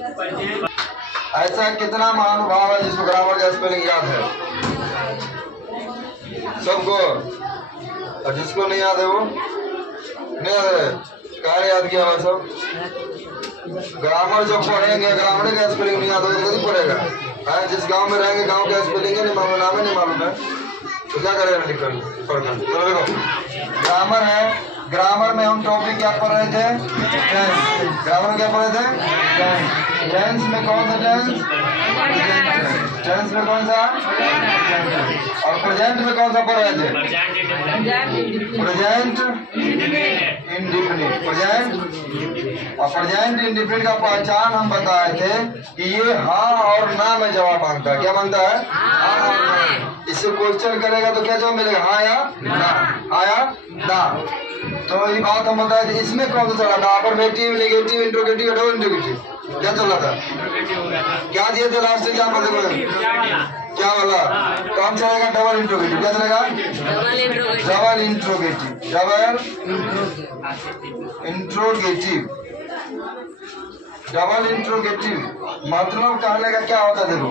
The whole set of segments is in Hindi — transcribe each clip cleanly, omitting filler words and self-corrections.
ऐसा कितना महानुभाव है जिसको ग्रामर का स्पेलिंग याद है? सबको? और जिसको नहीं याद है वो नहीं याद है? कहाँ याद किया हुआ सब? ग्रामर जब पढ़ेंगे, ग्रामर का स्पेलिंग नहीं याद होगा तो कैसे पढ़ेगा? जिस गांव में रहेंगे गांव का स्पेलिंग है नहीं मालूम, नाम है नहीं मालूम है तो क्या करेगा लिखकर पढ़कर? चलो देखो ग्रामर है। ग्रामर में हम टॉपिक क्या पढ़ रहे थे? टेंस। ग्रामर क्या पढ़ रहे थे? टेंस। टेंस में कौन सा टेंस? टेंस में कौन सा? और प्रेजेंट में कौन सा पढ़ रहे थे? Present indefinite. प्रेजेंट और प्रेजेंट इंडिफिनिट का पहचान हम बताए थे कि ये हाँ और ना में जवाब मांगता है। क्या मांगता है? हाँ और ना। इससे क्वेश्चन करेगा तो क्या जवाब मिलेगा? हाँ या ना? हाँ या ना? तो ये बात हम बताए थे। इसमें कौन सा चला था? Affirmative, negative, interrogative, double interrogative क्या चल रहा था? क्या दिए थे लास्ट एग्जाम में? क्या वाला? कौन चलेगा? Double interrogative. क्या चलेगा? Double interrogative. Double interrogative. Double interrogative मतलब कहने का क्या होता है? देखो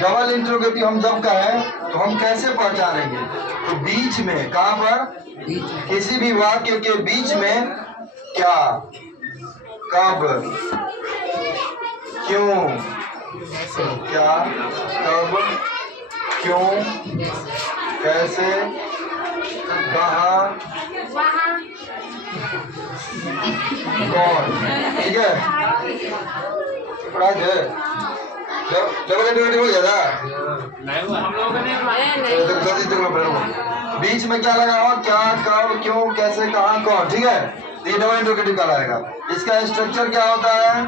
डबल इंट्रोगेटिव हम जब कहें तो हम कैसे पहचानेंगे? तो बीच में, कहाँ पर? किसी भी वाक्य के बीच में क्या, कब, क्यों, क्या, कब, क्यों, कैसे, कहाँ, कौन। ठीक है? डबल इंट्रोगेटिव हो गया था? बीच में क्या लगा हुआ? क्या, कब, क्यों, कैसे, कहाँ, कौन। ठीक है? ये डबल इंट्रोगेटिव कहलाएगा। इसका स्ट्रक्चर क्या होता है?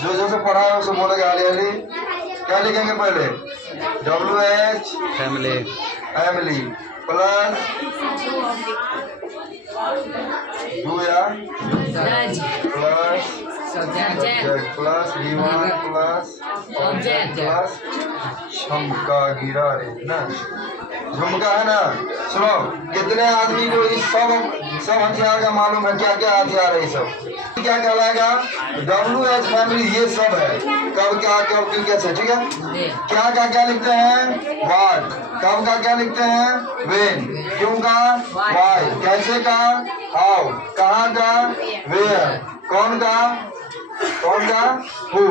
जो से पढ़ा है उसे बोलेगा हाली हाली। क्या लिखेंगे पहले? WH family, family plus do या plus subject plus V1 plus object plus झुमका गिरा रे ना, झुमका है ना। सुनो कितने आदमी को इस सब हथियार का मालूम है? क्या क्या हथियार है? सब क्या कहलाएगा? WH फैमिली ये सब है। कब, क्या, कब, क्यों, कैसे। ठीक है? क्या का क्या लिखते हैं? व्हाट। कब का क्या लिखते हैं? व्हेन। क्यों का? व्हाई। कैसे का? हाउ। कहाँ का? वेयर। कौन का? कौन का? हु।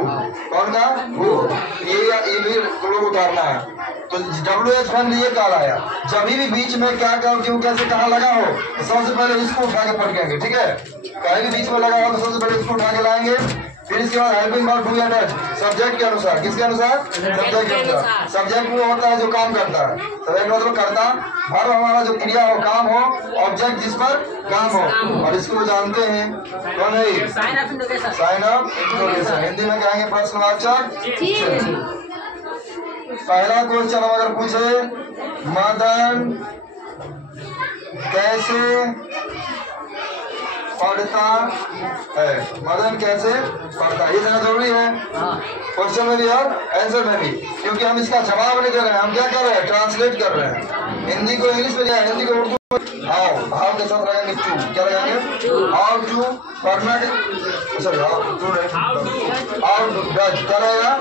कौन का? हु। ये भी लोग उतारना है। तो WH फैमिली ये कहलाया। जब भी बीच में क्या, कब, क्यों, कैसे, कहाँ लगा हो तो सबसे पहले इसको उठा के पढ़ के, ठीक है? कहीं भी बीच में लगा हो तो सबसे पहले इसको उठा के लाएंगे। फिर इसके बाद हेल्पिंग वर्ब डू या डज सब्जेक्ट के अनुसार। किसके अनुसार? सब्जेक्ट के अनुसार। सब्जेक्ट वो होता है जो काम करता है। सब्जेक्ट मतलब करता। वर्ब हमारा जो क्रिया हो, काम हो। ऑब्जेक्ट जिस पर काम हो। और इसको जानते हैं कौन है? Sign up interrogation. हिंदी में कहेंगे प्रश्नवाचक। पहला क्वेश्चन हम अगर पूछे मदन कैसे पढ़ता है? मदन कैसे पढ़ता है ये जानना जरूरी है क्वेश्चन में भी और आंसर में भी, क्योंकि हम इसका जवाब नहीं दे रहे हैं। हम क्या कर रहे हैं? ट्रांसलेट कर रहे हैं। हिंदी को इंग्लिश में, हिंदी को उर्दू। हाउ, हाउ के साथ लगाएंगे टू। क्या लगाएंगे? हाउ टू पढ़ना। सॉरी हाउ टू नहीं, हाउ डज। क्या रहेगा?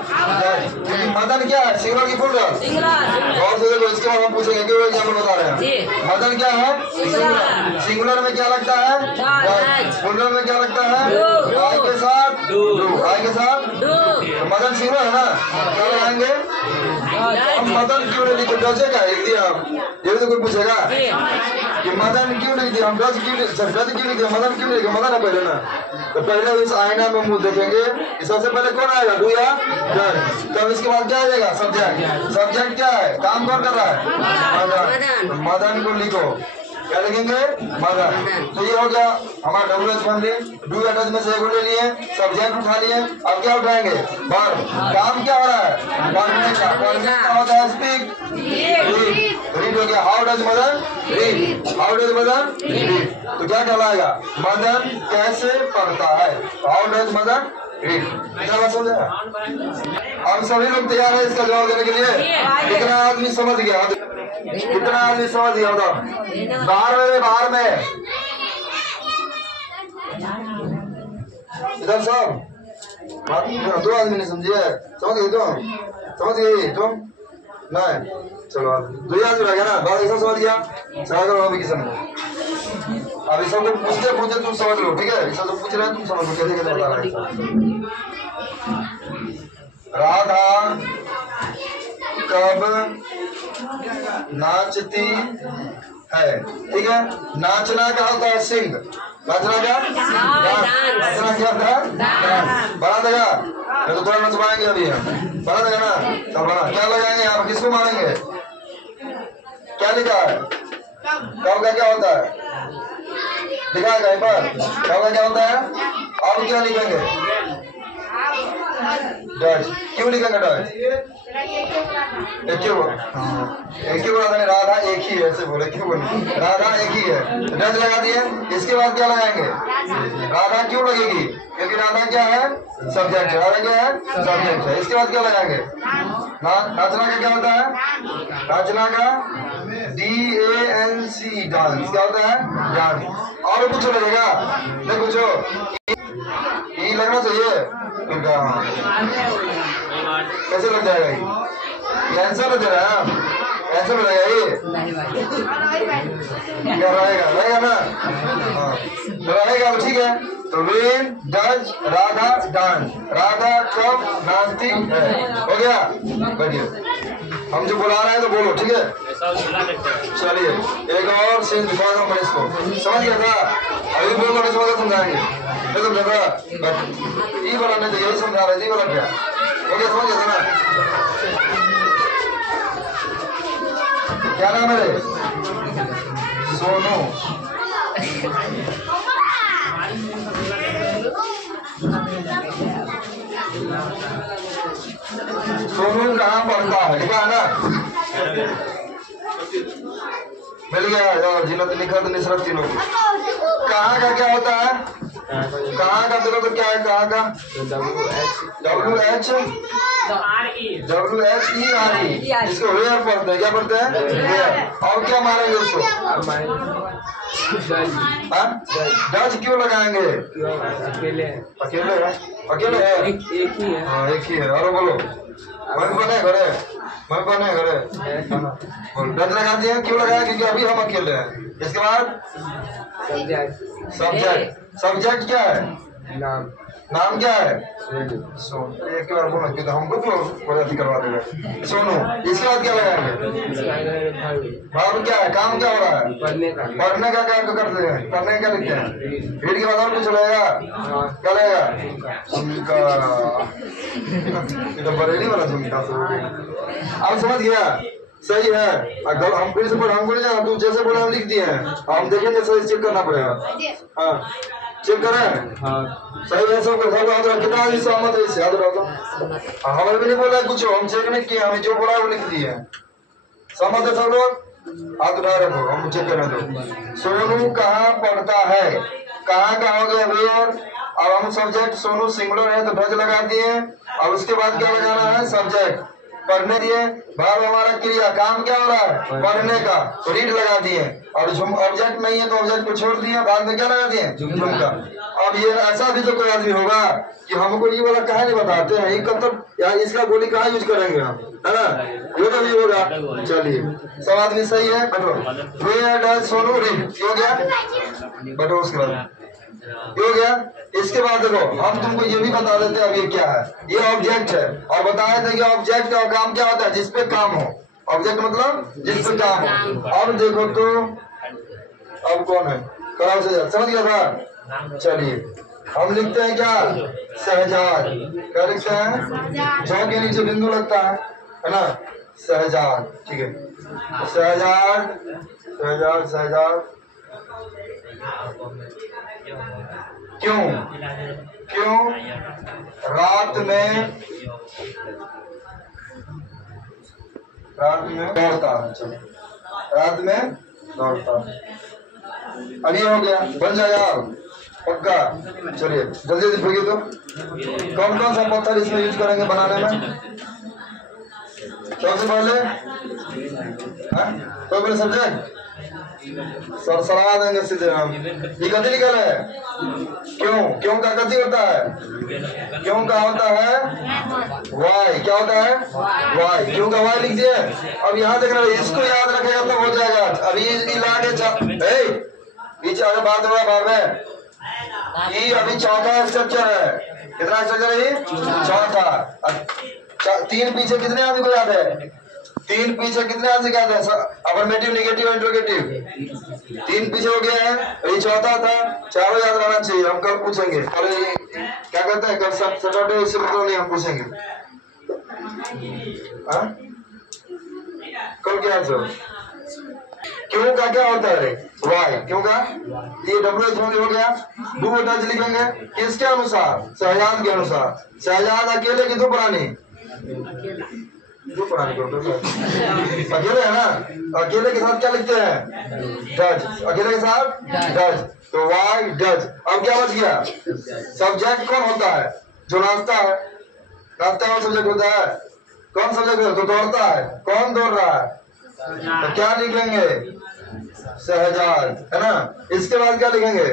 डज। क्योंकि मदन क्या है? सिंगुलर की प्लूरल? सिंगुलर। और से देखो इसके बाद हम पूछेंगे कि वो एग्जाम्पल बता रहे हैं। मदन क्या है? सिंगुलर। सिंगुलर में क्या लगता है? डज। प्लूरल में क्या लगता है? आई के साथ डू। आई के साथ डू। मदन सिंगुलर है ना? क्या लगाएंगे? हम मदन क्यों नहीं लिखे? डजे का लिख दिया आप। ये तो कोई पूछेगा कि मदन क्यों नहीं दिया? हम डज क्यों नहीं दिया? मदन क्यों नहीं लिखे? मदन है पहले ना। तो पहले इस आईना में मुंह देखेंगे कि सबसे पहले कौन आएगा? डू या डज। तब इसके बाद क्या आ जाएगा? सब्जेक्ट। सब्जेक्ट क्या है? काम कौन कर रहा है? मदन। मदन को लिखो। क्या लिखेंगे? मदन। तो ये हो गया हमारा WH फैमिली। डू या डज में से एगो ले लिए, सब्जेक्ट उठा लिए। अब क्या उठाएंगे? वर्ब। काम क्या हो रहा है? पढ़ने का। पढ़ने का होता है स्पीक। रीड हो गया। How does Madan read? How does Madan read? तो क्या कहलाएगा? मदन कैसे पढ़ता है? How does Madan read? इतना समझ आया? अब सभी लोग तैयार है इसका जवाब देने के लिए? कितना आदमी समझ गया? कितना आदमी समझ गया? बाहर में इधर सब दो आदमी ने समझे, समझ गई तुम? समझ गई तुम? नहीं, चलो दो ही आदमी रह गया ना, बात ऐसा समझ गया? समझ लो अभी किसान को, अभी सबको पूछते तुम समझ लो, ठीक है? सब पूछ रहे हैं तुम समझ लो कैसे कैसे बता रहे हैं। राधा कब नाचती है, ठीक है? नाचना क्या होता है? सिंग। नाचना क्या? नाचना क्या होता है? डांस। बना देगा? मैं तो थोड़ा नचवाएंगे अभी हम, बना देगा ना? तो बना, क्या लगाएंगे यहाँ? किसको मारेंगे? क्या लिखा है? कब का क्या होता है? लिखा है कहीं पर? कब का क्या होता है? अब क्या लिखेंगे? डच। क्यों लिखेंगे डच? एक ही बोला था, राधा एक ही है, ऐसे बोले, क्यों बोले? राधा एक ही है, डच लगा दिए। इसके बाद क्या लगाएंगे? राधा क्यों लगेगी? क्योंकि राधा क्या है? सब्जेक्ट है। राधा क्या है? सब्जेक्ट है। इसके बाद क्या लगाएंगे? नाचना का क्या होता है? नाचना का DANC, डांस। क्या होता है? डांस। और कुछ लगेगा? नहीं पूछो, ये लगना चाहिए। कैसे लग जाएगा ये? आंसर लग रहा है, ऐसे मिलेगा ये? क्या रहेगा? रहेगा ना? हाँ तो रहेगा, ठीक है। तो rain does Radha dance. Radha कब नाचती है? हो गया? बढ़िया। हम जो बुला रहे हैं तो बोलो, ठीक है? चलिए एक और सीन दिखा दो मैं इसको। समझ गया था? अभी बोलो, नहीं समझा समझाएंगे, नहीं समझा था? ये बोला नहीं तो यही समझा रहे थे, बोला क्या? हो गया? समझ गया था ना? क्या नाम है रे? सोनू। सोनू कहाँ पढ़ता है? लिखा है ना? मिल गया। जिन्हों तो लिखा तो निसरत तीनों। कहाँ का क्या होता है? कहाँ का देखो तो क्या है? कहाँ का? WHERE। इसको वेयर पढ़ते हैं। क्या पढ़ते हैं? और क्या मारेंगे उसको? डच क्यों लगाएंगे? अकेले अकेले है, एक ही है। हाँ एक ही है। और बोलो, मन बने घरे, मन बने घरे। डच लगा दिए, क्यों लगाया? क्योंकि अभी हम अकेले हैं। इसके बाद सब्जेक्ट क्या है? नाम क्या है? सोनू। एक बार बोलो, क्योंकि हमको तो करवा देगा। सोनू। इसके बाद क्या लगाएंगे? भाव क्या है? काम क्या हो रहा है? पढ़ने का क्या करते हैं? पढ़ने का क्या लिखते हैं? रीड के बाद और कुछ लगेगा? क्या लगेगा? झुमका। ये तो बरेली वाला झुमका। अब समझ गया? सही है। अगर हम फिर से हमको नहीं जाना, तू जैसे बोला हम लिख दिए हैं, हम देखेंगे सही चेक करना पड़ेगा। हाँ चेक करें। हाँ सही है सब। कितना आदमी सहमत है इससे? याद रखो। हमें भी नहीं बोला कुछ, हम चेक नहीं किए, हमें जो बोला वो लिख दिए। सहमत है सब लोग? हाथ उठा रखो, हम चेक करने दो। सोनू कहाँ पढ़ता है? कहाँ का हो गया वेयर? अब हम सब्जेक्ट सोनू सिंगुलर है तो डच लगा दिए। अब उसके बाद क्या लगाना है? सब्जेक्ट। पढ़ने दिए। भाव हमारा क्रिया, काम क्या हो रहा है? पढ़ने का, तो रीड लगा दिए। और ऑब्जेक्ट नहीं है तो ऑब्जेक्ट को छोड़ दिए, बाद में क्या लगा दिए? झुमका। अब ये ऐसा भी तो कोई आदमी होगा कि हमको ये वाला कहा नहीं बताते हैं, ये मतलब यार इसका गोली कहाँ यूज करेंगे हम, है ना? ये तो भी होगा। चलिए सब आदमी सही है? बैठो। Where does Sonu read? हो गया? बैठो। उसके बाद हो गया। इसके बाद देखो, हम तुमको ये भी बता देते हैं अब ये क्या है। ये ऑब्जेक्ट है और बताए थे कि ऑब्जेक्ट का काम क्या होता है? जिसपे काम हो। ऑब्जेक्ट मतलब जिसपे काम हो। अब देखो तो अब कौन है? कराओ से समझ गया था? चलिए हम लिखते हैं क्या? शहजाद। क्या लिखते हैं? जौ के नीचे बिंदु लगता है ना? शहजाद। ठीक है, शहजाद शहजाद शहजाद। क्यों? क्यों? रात में दौड़ता है। रात में दौड़ता है। अब ये हो गया, बन जाएगा पक्का। चलिए जल्दी जल्दी फेंकिए। तो कौन कौन सा पत्थर इसमें यूज करेंगे बनाने में? सबसे पहले तो पहले सब्जेक्ट सरसरा देंगे सीधे हम। ये कथी लिखल है? क्यों? क्यों का कथी होता है? क्यों का होता है वाई। क्या होता है? वाई। क्यों का वाई लिख दिए। अब यहाँ देख रहे, इसको याद रखेगा तो हो जाएगा। अभी पीछे आगे बात हो रहा बाद में। ये अभी चौथा स्ट्रक्चर है। कितना स्ट्रक्चर है ये? चौथा। तीन पीछे कितने आदमी को याद है? तीन पीछे कितने आदमी को याद है? Affirmative, negative, interrogative. तीन पीछे हो गया है। ये चौथा था। चारों याद रहना चाहिए। हम कल पूछेंगे। कल क्या कहते हैं? कल सैटरडे, इससे मतलब नहीं, हम पूछेंगे। कल क्या है? क्यों का क्या होता है? वाई। क्यों का? ये WH हो गया। डू टच लिखेंगे किसके अनुसार? शहजाद के अनुसार। शहजाद अकेले की दो पुरानी अकेले है ना। अकेले के साथ क्या लिखते हैं? डज। अकेले के साथ डज। तो वाई डज। अब क्या बच गया? सब्जेक्ट कौन होता है? जो नाचता है। नाचता कौन सब्जेक्ट होता है? कौन सब्जेक्ट होता है? तो दौड़ता है। कौन दौड़ रहा है? तो क्या लिखेंगे? शहजाद, है ना। इसके बाद क्या लिखेंगे?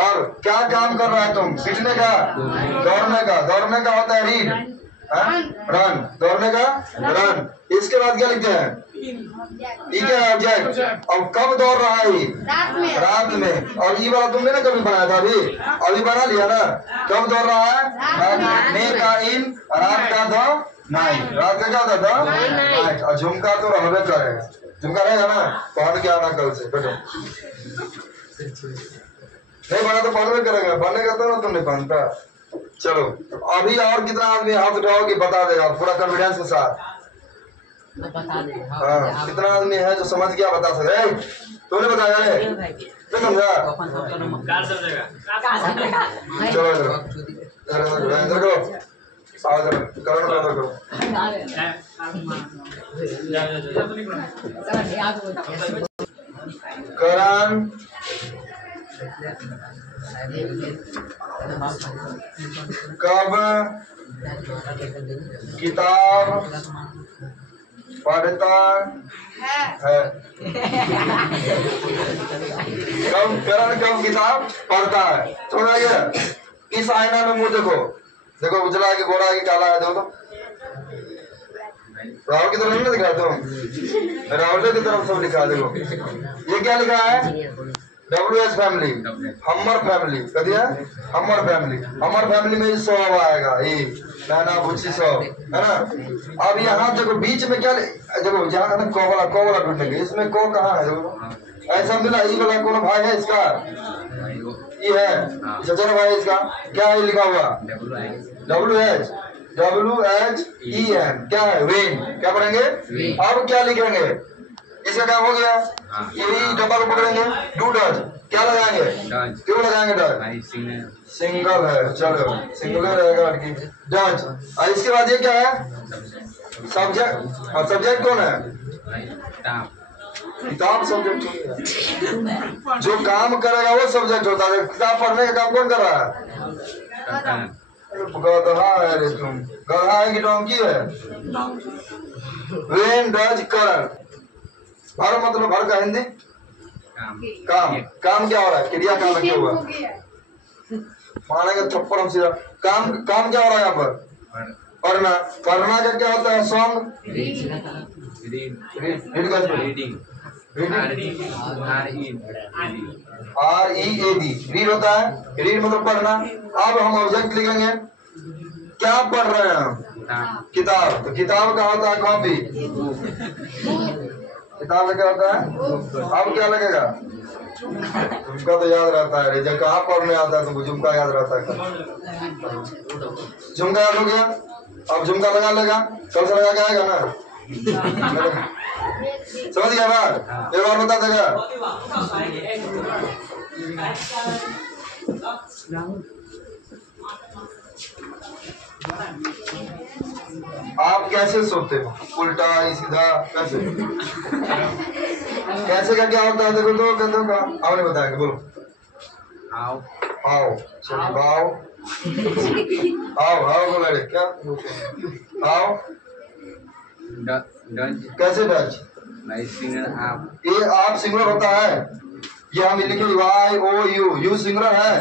और क्या काम कर रहा है तुम? पीटने का, दौड़ने का। दौड़ने का होता है रीड, रन। दौड़ने का रन। इसके बाद क्या लिखते हैं? ठीक है, ऑब्जेक्ट। अब कब दौड़ रहा है? रात में। और ये वाला तुमने ना कभी बनाया था? अभी बना लिया ना। कब दौड़ रहा है? डे का इन, रात का दो नाइट। रात का क्या होता था? नाइट। और झुमका तो रहबे करेगा। झुमका रहेगा ना। पहन के आना कल से बेटो। नहीं बना तो पहनवे करेगा। पहनने का तो ना तुम नहीं पहनता। चलो अभी और कितना आदमी हाथ उठाओगे? बता देगा पूरा कॉन्फिडेंस के साथ। हाँ, कितना आदमी है जो समझ गया? बता सके। तूने बताया है? नहीं समझा? चलो इधर करो। करण कब किताब पढ़ता है? करण कब किताब पढ़ता है? समझ आ गया? इस आईना में मुंह देखो। देखो उजला है कि गोरा है कि काला है? देखो तो राहुल की तरफ नहीं दिखा तुम। राहुल की तरफ सब लिखा। देखो ये क्या लिखा है? WH फैमिली, हमर फैमिली। कभी है हमर फैमिली। हमर फैमिली में सब आएगा। ये नाना बुच्ची सब, है ना। अब यहाँ देखो बीच में क्या? देखो यहाँ ना को वाला ढूंढेंगे। इसमें को कहाँ है? देखो ऐसा मिला। ये वाला कौन भाई है इसका? ये है सचन भाई। इसका क्या है लिखा हुआ? WHEN। क्या है? वेन। क्या पढ़ेंगे? अब क्या लिखेंगे? इसका काम हो गया। यही डब्बा को पकड़ेंगे। Do does. क्या लगाएंगे? क्यों लगाएंगे डज? सिंगल है। चलो सिंगल रहेगा। डज। और इसके बाद ये क्या है? सब्जेक्ट। और सब्जेक्ट कौन है? किताब सब्जेक्ट होता है। जो काम करेगा वो सब्जेक्ट होता है। किताब पढ़ने का काम कौन कर रहा है? गधा है रे तुम। गधा है कि डोंकी है? वेन डज करण। भर मतलब भर का हिंदी काम। काम क्या हो रहा है? क्रिया काम क्या हुआ? मानेंगे थप्पड़ हम सीधा। काम क्या हो रहा है यहाँ पर? पढ़ना। पढ़ना का क्या होता है? सॉन्ग। READ। रीड होता है। रीड मतलब पढ़ना। अब हम ऑब्जेक्ट लिखेंगे। क्या पढ़ रहे हैं हम? किताब। तो किताब का होता है कॉपी। किताब में क्या होता है? अब क्या लगेगा? झुमका तो याद रहता है। जब कहाँ पढ़ने आता है तो झुमका याद रहता है। झुमका याद हो गया। अब झुमका लगा लेगा। कल से लगा के आएगा ना। समझ गया बात? एक बार बता देगा। आप कैसे सोते हो? उल्टा सीधा कैसे? कैसे का क्या होता है? देखो तो कहते का आपने बताया। बोलो आओ आओ। चलो आओ आओ आओ बोला क्या? आओ कैसे डज? ये आप सिंगुलर होता है, ये हम लिखे YOU, यू सिंगुलर है,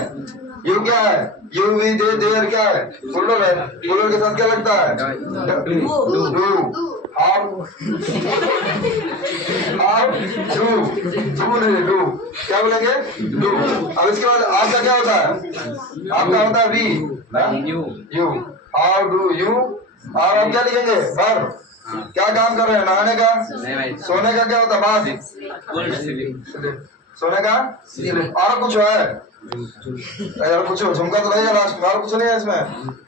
यू क्या है, यू भी देर क्या है, प्लूरल है, प्लूरल के साथ क्या लगता है, डू। डू क्या बोलेंगे, डू। अब इसके बाद आपका क्या होता है, आपका होता है we, you. How do you, और आप क्या लिखेंगे, भर। क्या काम कर रहे हैं, नहाने का, सोने का क्या होता है, बात, सोने का, और कुछ है, यार कुछ झुमका तो नहीं है लास्ट में, और कुछ नहीं है इसमें,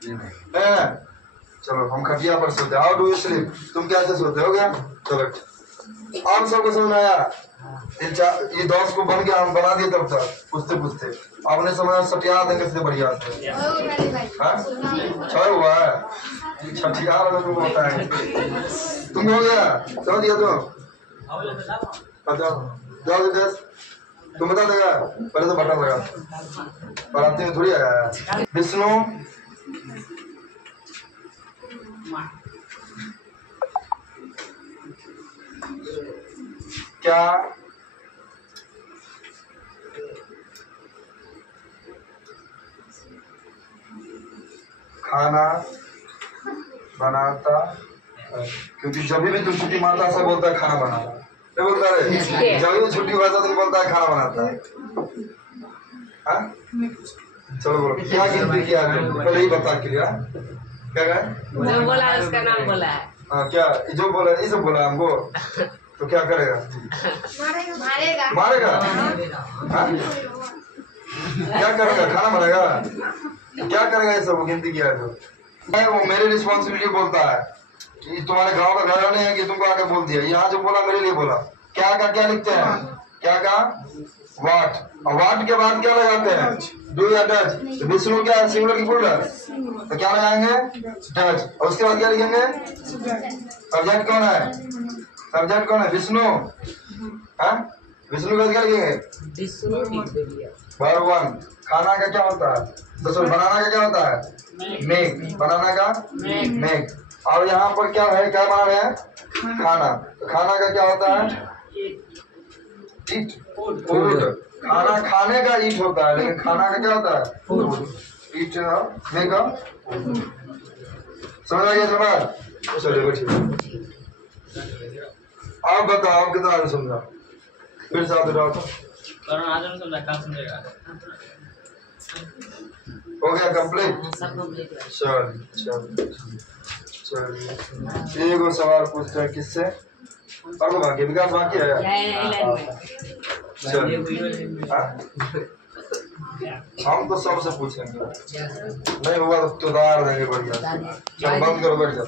नहीं है। चलो हम खटिया पर सोते हैं। हाउ डू यू स्लीप, तुम कैसे सोते हो, गया। चलो आप सबको समझ आया, ये दोस्त को बन गया, हम बना दिए तब तक पूछते पूछते आपने समझ सटिया देंगे से बढ़िया से। छह हुआ है, छठिया वाला तुमको होता है, तुम हो गया, समझ दिया तो जाओ दस, तुम बता देगा, पहले तो बटन लगा, पढ़ाते में थोड़ी आया है। विष्णु क्या खाना बनाता है, क्योंकि जब भी तुम छुट्टी मारता है सब बोलता है खाना बनाना, क्या बोलता है, जब भी छुट्टी होता है तुम बोलता है खाना बनाता है। हाँ चलो बोलो क्या गिनती किया है, पहले ही बता के लिया, क्या कहे, जो बोला उसका नाम बोला है। हाँ क्या जो बोला ये सब बोला हमको, तो क्या करेगा, मारेगा। हाँ क्या करेगा, खाना बनाएगा, क्या करेगा, ये सब गिनती किया है तो वो मेरी रिस्पॉन्सिबिलिटी बोलता है कि तुम्हारे गांव का घर नहीं है कि तुमको आके बोल दिया, यहाँ जो बोला मेरे लिए बोला। क्या का क्या लिखते हैं, क्या का वाट, और वाट के बाद क्या लगाते हैं, डू या डज। विष्णु क्या है, सिंगुलर की प्लूरल, तो क्या लगाएंगे, डज। और उसके बाद क्या लिखेंगे, सब्जेक्ट कौन है, सब्जेक्ट कौन है, विष्णु। हाँ विष्णु का क्या लिखेंगे, वर्ब वन। खाना का क्या होता है, तो सॉरी बनाना का क्या होता है, मेक, बनाना का मेक। और यहाँ पर क्या है, क्या बना रहे हैं, खाना, तो खाना का क्या होता है, ईट, फूड। खाना खाने का ईट होता है, लेकिन खाना का क्या होता है, फूड, ईट मेक। समझ आ गया सवाल, चलिए बैठिए। आप बताओ आप कितना आगे समझा, फिर से आप बताओ तो हो गया कंप्लीट। चल चल चलिए एक सवाल पूछते हैं किससे, और को बाकी विकास बाकी है, चल हम तो सबसे पूछेंगे, नहीं हुआ तो तुदार देंगे बढ़िया। चल बंद करो, बैठ जाओ।